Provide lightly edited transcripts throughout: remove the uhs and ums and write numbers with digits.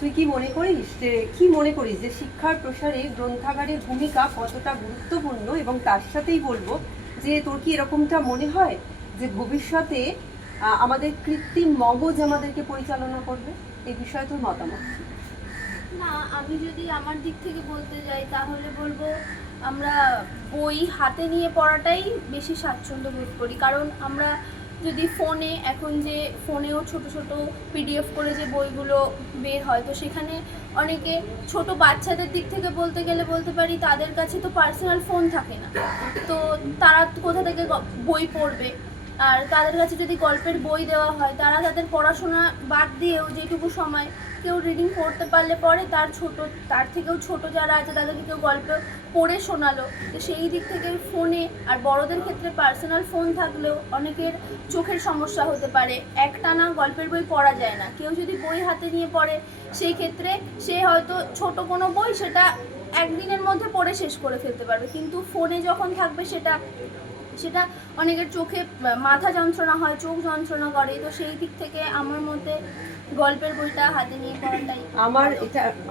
তুই কি মনে করিস যে শিক্ষার প্রসারে গ্রন্থাগারের ভূমিকা কতটা গুরুত্বপূর্ণ, এবং তার সাথেই বলবো যে তোর কি এরকমটা মনে হয় যে ভবিষ্যতে আমাদের কৃত্রিম মগজ আমাদেরকে পরিচালনা করবে? এই বিষয়ে তোর মতামত কি? না, আমি যদি আমার দিক থেকে বলতে যাই তাহলে বলবো আমরা বই হাতে নিয়ে পড়াটাই বেশি স্বাচ্ছন্দ্য বোধ করি। কারণ আমরা যদি এখন যে ফোনেও ছোট ছোট পিডিএফ করে যে বইগুলো বের হয়, তো সেখানে অনেকে ছোট বাচ্চাদের দিক থেকে বলতে গেলে বলতে পারি তাদের কাছে তো পার্সোনাল ফোন থাকে না, তো তারা কোথা থেকে বই পড়বে? আর তাদের কাছে যদি গল্পের বই দেওয়া হয়, তারা তাদের পড়াশোনা বাদ দিয়েও যেটুকু সময় কেউ রিডিং পড়তে পারলে পরে, তার থেকেও ছোট যারা আছে তাদেরকে কেউ গল্প পড়ে শোনালো। তো সেই দিক থেকে ফোনে, আর বড়দের ক্ষেত্রে পার্সোনাল ফোন থাকলেও অনেকের চোখের সমস্যা হতে পারে, একটানা গল্পের বই পড়া যায় না। কেউ যদি বই হাতে নিয়ে পড়ে, সেই ক্ষেত্রে সে হয়তো ছোট কোনো বই সেটা একদিনের মধ্যে পড়ে শেষ করে ফেলতে পারবে, কিন্তু ফোনে যখন থাকবে সেটা সেটা অনেকের চোখে মাথা যন্ত্রণা হয়, চোখ যন্ত্রণা করে। তো সেই দিক থেকে আমার মতে গল্পের বইটা হাতে নিয়ে পড়াটাই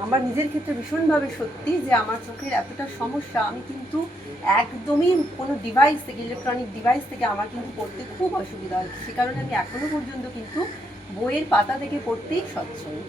আমার নিজের ক্ষেত্রে ভীষণভাবে সত্যি যে আমার চোখের এতটা সমস্যা, আমি কিন্তু একদমই কোনো ডিভাইস থেকে, ইলেকট্রনিক ডিভাইস থেকে আমার কিন্তু পড়তে খুব অসুবিধা হয়। সে কারণে আমি এখনো পর্যন্ত কিন্তু বইয়ের পাতা থেকে পড়তেই স্বচ্ছন্দ।